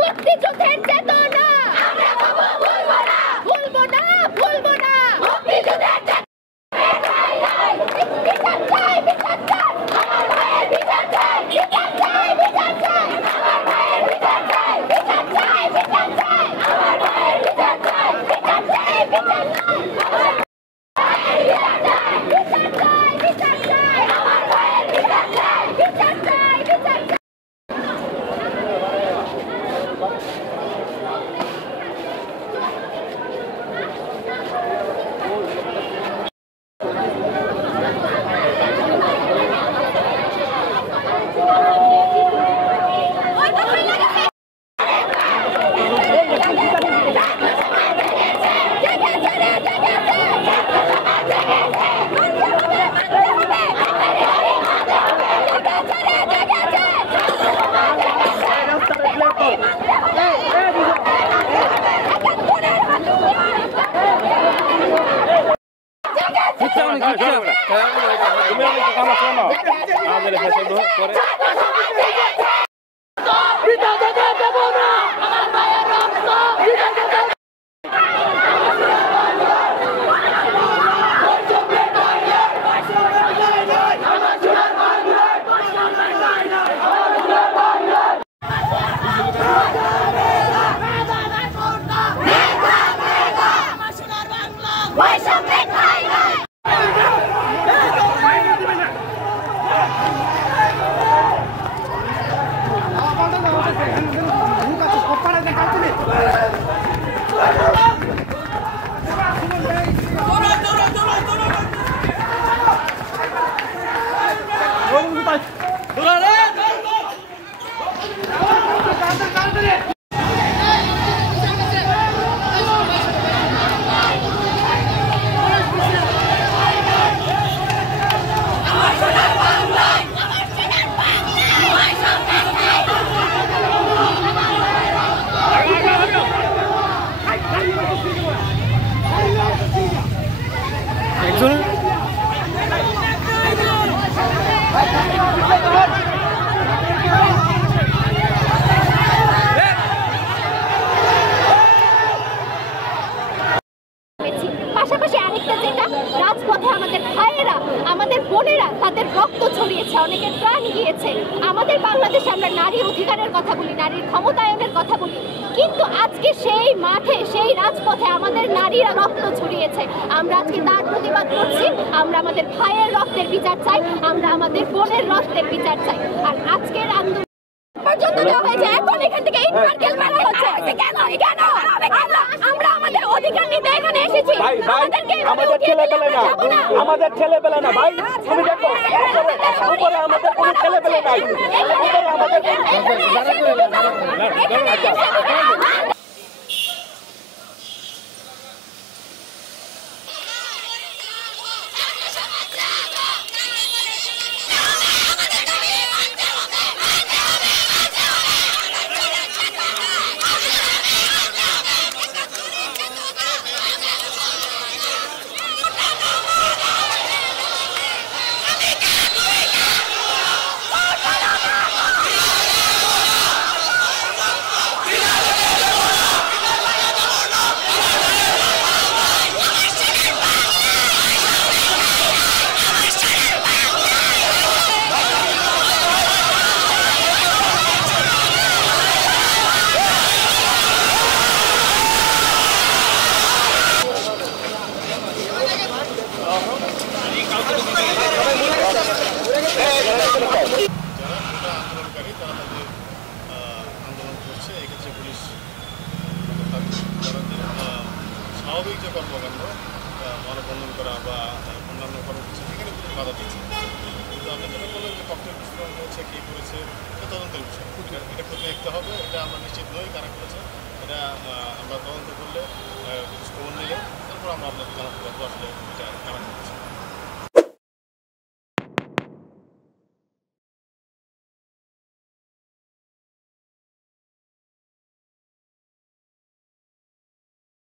মুক্তিযুদ্ধের চেতনা ভুলবো না, ভুলবো না। মুক্তিযুদ্ধের চেতনা বিচার চাই, বিচার চাই, আমার ভাইয়ের বিচার চাই, বিচার চাই, বিচার চাই, আমার ভাইয়ের বিচার চাই, বিচার চাই, বিচার চাই, আমার ভাইয়ের বিচার চাই, বিচার চাই, বিচার চাই, আমার বিচার চাই, বিচার চাই, আমার ভাইয়ের বিচার চাই, বিচার চাই, বিচার চাই। পাশাপাশি আরেকটা যেটা, রাজপথে আমাদের ভাইয়েরা, আমাদের বোনেরা তাদের রক্ত ছড়িয়েছে, অনেকের প্রাণ গিয়েছে। আমাদের বাংলাদেশে আমরা নারী অধিকারের কথা বলি, নারীর ক্ষমতায়নের কথা বলি, কিন্তু আজকে সেই মাঠে, সেই রাজপথে আমাদের নারীরা রক্ত ছড়িয়েছে। আমরা আজকে তার প্রতিবাদ করছি। আমরা আমাদের ভাইয়ের রক্তের বিচার চাই, আমরা আমাদের বোনের রক্তের বিচার চাই। আর আজকের আন্দোলন পর্যন্ত দেওয়া হয়েছে, এখন এখান থেকে ইট পাটকেল মারা হচ্ছে কেন? কেন? আমরা আমাদের অধিকার নিতে এখানে এসেছি। আমাদের ছেলেপেলে না, আমাদের ছেলেপেলে না ভাই, তুমি দেখো উপরে আমাদের কোনো ছেলেপেলে নাই, স্বাভাবিক যে কর্মকাণ্ড মানববন্ধন করা বা অন্যান্য কর্মসূচি সেখানে পুলিশ বাধা দিচ্ছে। কিন্তু আমরা যেটা বললাম যে ককটেল বিস্ফোরণ হয়েছে, কী করেছে এটা তদন্তের বিষয়, এটা খতিয়ে দেখতে হবে। এটা আমরা নিশ্চিত নই কারা করেছে, এটা আমরা তদন্ত করলে খবর নিলে তারপর আমরা আপনাদের জানাতে পারবো আসলে